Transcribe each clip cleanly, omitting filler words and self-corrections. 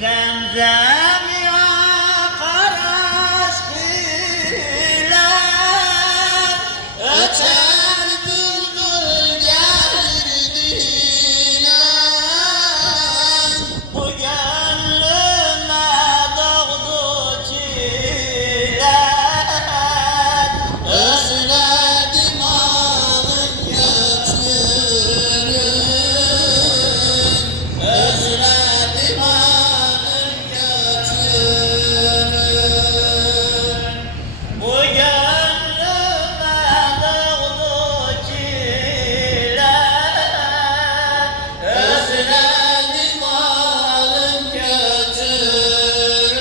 Zemzem yakar aşkıyla, öter bülbül gelir dile. Bu gönlüme doğdu çile, özledim alın götürün, özledim alın götürün. Bu gönlüme doğdu çile, özledim alın götürün,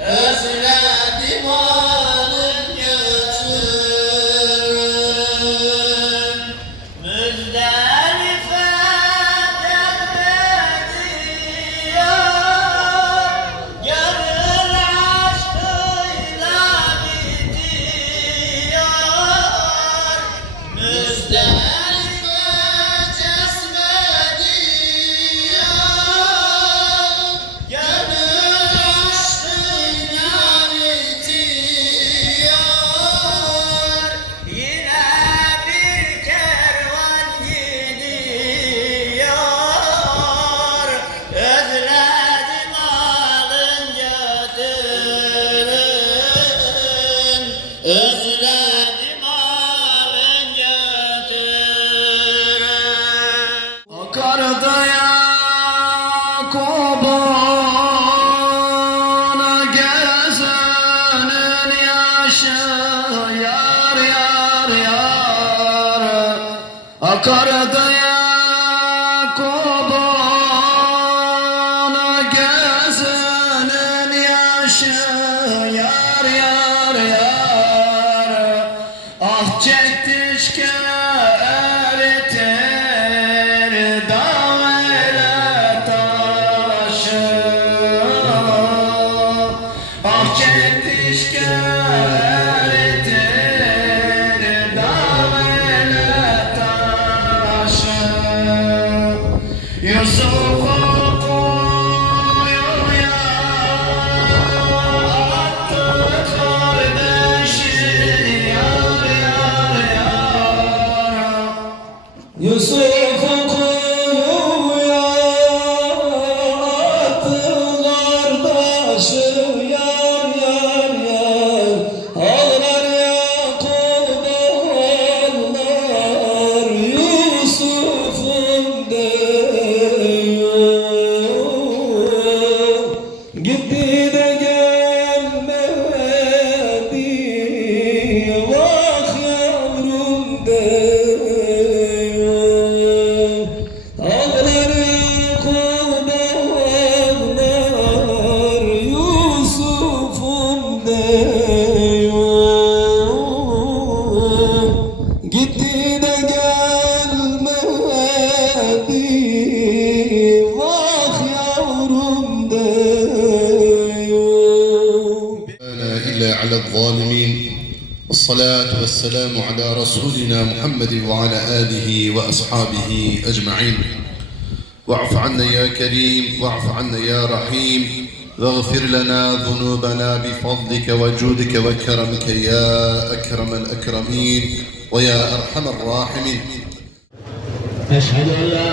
özledim alın götürün. Müzdelife devrediyor, gönül aşkıyla bitiyor. Müzdelife cezbediyor, gönül aşkıyla bitiyor. Yine bir kervan gidiyor, özledim alın götürün, özledim alın götürün. Akardı Yakub'un gözünün yaşı, yar yar yar. Akardı Yakub'un gözünün yaşı, yar yar yar. Ah çektikçe eritir dağ ile taşı. Ah çektikçe eritir dağ ile taşı. Yusuf'u kuyuya attı kardeşi, yar yar yar. Yusuf'u kuyuya attı kardeşi, yar yar yar. Ağlar Yakup ağlar, Yusuf'um diyor. Gitti de gelmedi, vah yavrum diyor. Ağlar Yakup ağlar, Yusuf'um diyor. Gitti de gelmedi, vah yavrum diyor. إلا على الظالمين. والصلاة والسلام على رسولنا محمد وعلى آله وأصحابه أجمعين. واعف عنا يا كريم، واعف عنا يا رحيم، واغفر لنا ذنوبنا بفضلك وجودك وكرمك يا أكرم الأكرمين ويا أرحم الراحمين. أشهد أن لا